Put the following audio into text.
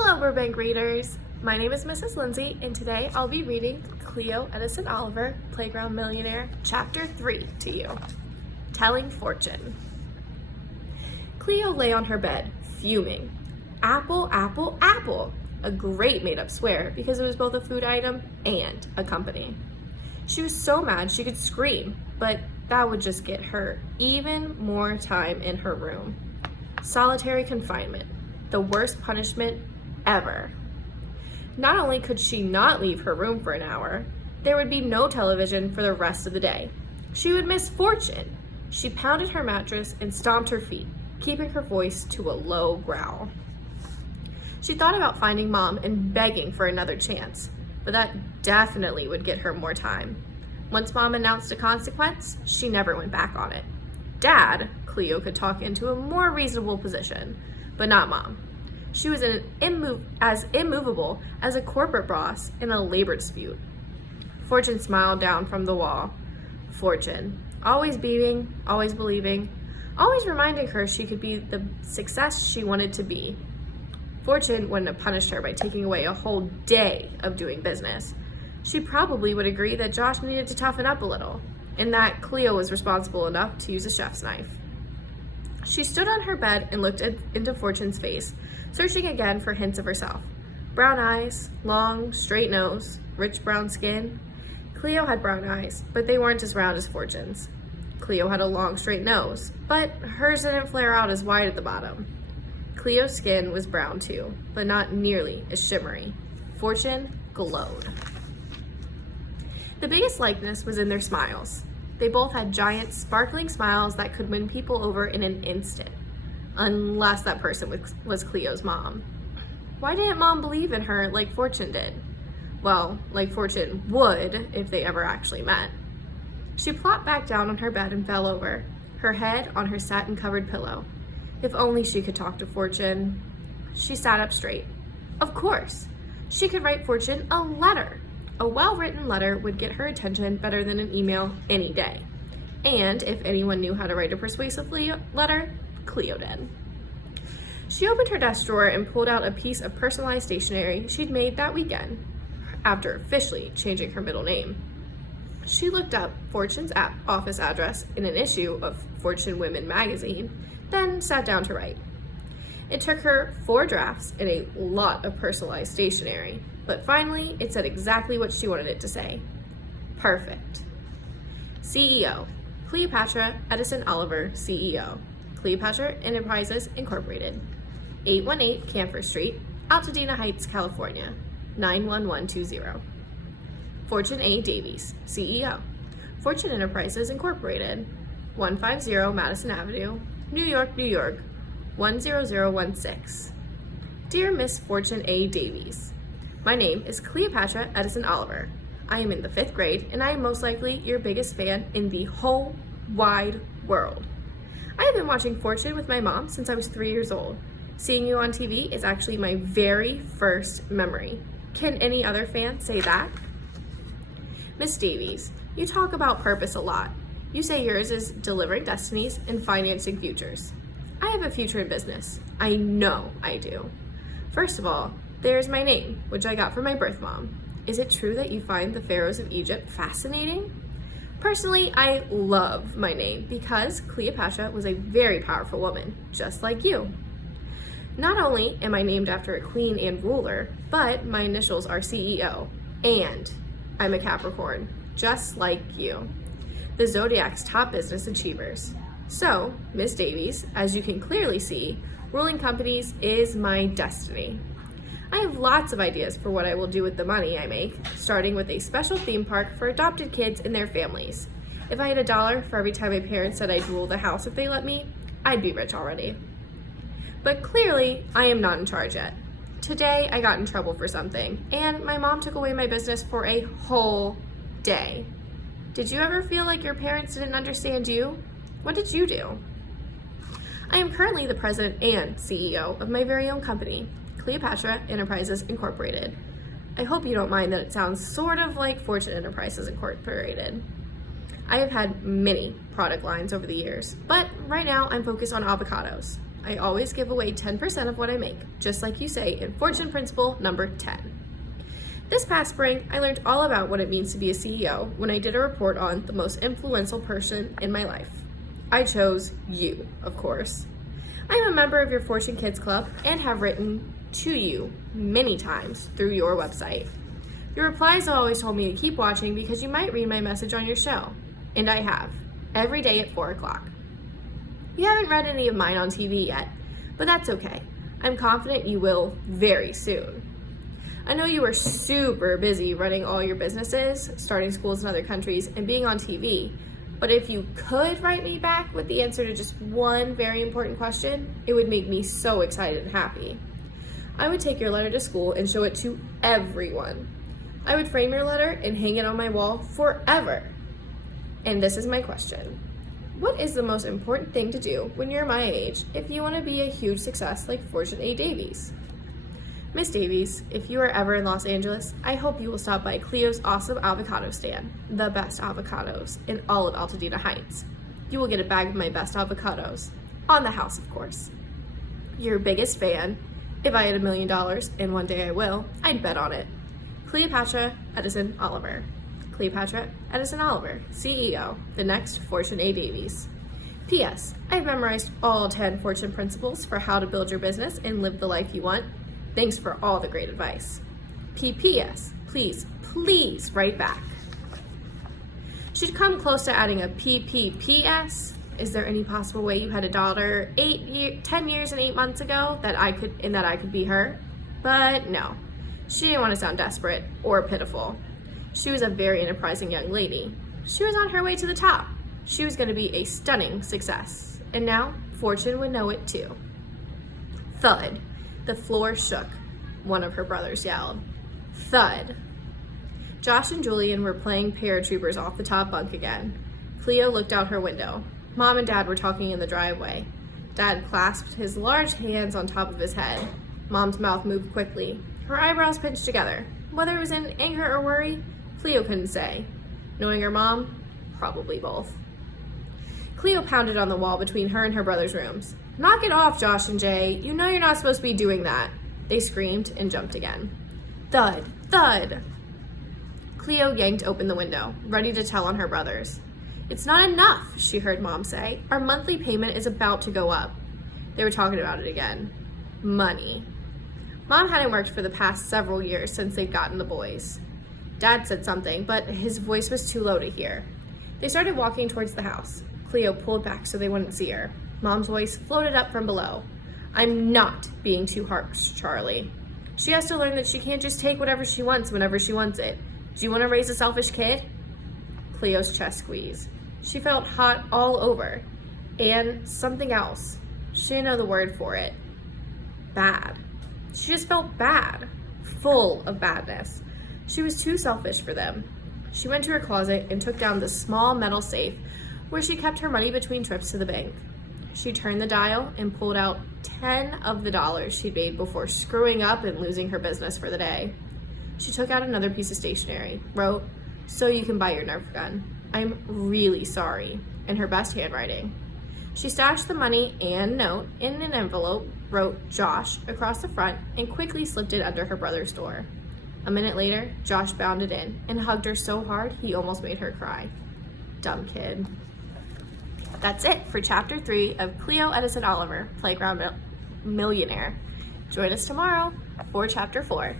Hello, Burbank readers. My name is Mrs. Lindsay, and today I'll be reading Cleo, Edison, Oliver, Playground Millionaire, Chapter 3 to you, Telling Fortune. Cleo lay on her bed, fuming. Apple, apple, apple! A great made-up swear because it was both a food item and a company. She was so mad she could scream, but that would just get her even more time in her room. Solitary confinement, the worst punishment ever. Not only could she not leave her room for an hour, there would be no television for the rest of the day. She would miss Fortune. She pounded her mattress and stomped her feet, keeping her voice to a low growl. She thought about finding Mom and begging for another chance, but that definitely would get her more time. Once Mom announced a consequence, she never went back on it. Dad, Cleo could talk into a more reasonable position, but not Mom. She was as immovable as a corporate boss in a labor dispute. Fortune smiled down from the wall. Fortune, always beaming, always believing, always reminding her she could be the success she wanted to be. Fortune wouldn't have punished her by taking away a whole day of doing business. She probably would agree that Josh needed to toughen up a little, and that Cleo was responsible enough to use a chef's knife. She stood on her bed and looked into Fortune's face, searching again for hints of herself. Brown eyes, long, straight nose, rich brown skin. Cleo had brown eyes, but they weren't as round as Fortune's. Cleo had a long, straight nose, but hers didn't flare out as wide at the bottom. Cleo's skin was brown too, but not nearly as shimmery. Fortune glowed. The biggest likeness was in their smiles. They both had giant, sparkling smiles that could win people over in an instant. Unless that person was Cleo's mom. Why didn't Mom believe in her like Fortune did? Well, like Fortune would if they ever actually met. She plopped back down on her bed and fell over, her head on her satin-covered pillow. If only she could talk to Fortune. She sat up straight. Of course, she could write Fortune a letter. A well-written letter would get her attention better than an email any day. And if anyone knew how to write a persuasive letter, Cleo did. She opened her desk drawer and pulled out a piece of personalized stationery she'd made that weekend, after officially changing her middle name. She looked up Fortune's office address in an issue of Fortune Women magazine, then sat down to write. It took her 4 drafts and a lot of personalized stationery, but finally it said exactly what she wanted it to say. Perfect. CEO, Cleopatra Edison Oliver, CEO. Cleopatra Enterprises, Incorporated, 818 Camphor Street, Altadena Heights, California, 91120. Fortune A. Davies, CEO, Fortune Enterprises, Incorporated, 150 Madison Avenue, New York, New York, 10016. Dear Miss Fortune A. Davies, my name is Cleopatra Edison Oliver. I am in the 5th grade, and I am most likely your biggest fan in the whole wide world. I have been watching Fortune with my mom since I was 3 years old. Seeing you on TV is actually my very first memory. Can any other fan say that? Miss Davies, you talk about purpose a lot. You say yours is delivering destinies and financing futures. I have a future in business. I know I do. First of all, there's my name, which I got from my birth mom. Is it true that you find the pharaohs of Egypt fascinating? Personally, I love my name because Cleopatra was a very powerful woman, just like you. Not only am I named after a queen and ruler, but my initials are CEO, and I'm a Capricorn, just like you, the Zodiac's top business achievers. So, Miss Davies, as you can clearly see, ruling companies is my destiny. I have lots of ideas for what I will do with the money I make, starting with a special theme park for adopted kids and their families. If I had $1 for every time my parents said I'd rule the house if they let me, I'd be rich already. But clearly, I am not in charge yet. Today, I got in trouble for something, and my mom took away my business for a whole day. Did you ever feel like your parents didn't understand you? What did you do? I am currently the president and CEO of my very own company, Cleopatra Enterprises, Incorporated. I hope you don't mind that it sounds sort of like Fortune Enterprises, Incorporated. I have had many product lines over the years, but right now I'm focused on avocados. I always give away 10% of what I make, just like you say in Fortune Principle number 10. This past spring, I learned all about what it means to be a CEO when I did a report on the most influential person in my life. I chose you, of course. I am a member of your Fortune Kids Club and have written to you many times through your website. Your replies have always told me to keep watching because you might read my message on your show. And I have, every day at 4 o'clock. You haven't read any of mine on TV yet, but that's okay. I'm confident you will very soon. I know you are super busy running all your businesses, starting schools in other countries, and being on TV, but if you could write me back with the answer to just one very important question, it would make me so excited and happy. I would take your letter to school and show it to everyone. I would frame your letter and hang it on my wall forever. And this is my question. What is the most important thing to do when you're my age if you want to be a huge success like Fortune A. Davies? Miss Davies, if you are ever in Los Angeles, I hope you will stop by Cleo's awesome avocado stand, the best avocados in all of Altadena Heights. You will get a bag of my best avocados, on the house of course. Your biggest fan, if I had $1 million, and one day I will, I'd bet on it. Cleopatra Edison Oliver. Cleopatra Edison Oliver, CEO, the next Fortune A. Davies. P.S. I've memorized all 10 Fortune principles for how to build your business and live the life you want. Thanks for all the great advice. P.P.S. Please write back. Should come close to adding a P.P.P.S. Is there any possible way you had a daughter 10 years and 8 months ago that I could be her? But no, she didn't want to sound desperate or pitiful. She was a very enterprising young lady. She was on her way to the top. She was going to be a stunning success. And now, Fortune would know it too. Thud. The floor shook. One of her brothers yelled. Thud. Josh and Julian were playing paratroopers off the top bunk again. Cleo looked out her window. Mom and Dad were talking in the driveway. Dad clasped his large hands on top of his head. Mom's mouth moved quickly. Her eyebrows pinched together. Whether it was in anger or worry, Cleo couldn't say. Knowing her mom, probably both. Cleo pounded on the wall between her and her brother's rooms. Knock it off, Josh and Jay. You know you're not supposed to be doing that. They screamed and jumped again. Thud, thud. Cleo yanked open the window, ready to tell on her brothers. It's not enough, she heard Mom say. Our monthly payment is about to go up. They were talking about it again. Money. Mom hadn't worked for the past several years since they'd gotten the boys. Dad said something, but his voice was too low to hear. They started walking towards the house. Cleo pulled back so they wouldn't see her. Mom's voice floated up from below. I'm not being too harsh, Charlie. She has to learn that she can't just take whatever she wants whenever she wants it. Do you want to raise a selfish kid? Cleo's chest squeezed. She felt hot all over. And something else. She didn't know the word for it. Bad. She just felt bad. Full of badness. She was too selfish for them. She went to her closet and took down the small metal safe where she kept her money between trips to the bank. She turned the dial and pulled out 10 of the dollars she'd made before screwing up and losing her business for the day. She took out another piece of stationery, wrote, "So you can buy your Nerf gun. I'm really sorry," in her best handwriting. She stashed the money and note in an envelope, wrote Josh across the front, and quickly slipped it under her brother's door. A minute later, Josh bounded in and hugged her so hard he almost made her cry. Dumb kid. That's it for Chapter 3 of Cleo Edison Oliver, Playground Millionaire. Join us tomorrow for Chapter 4.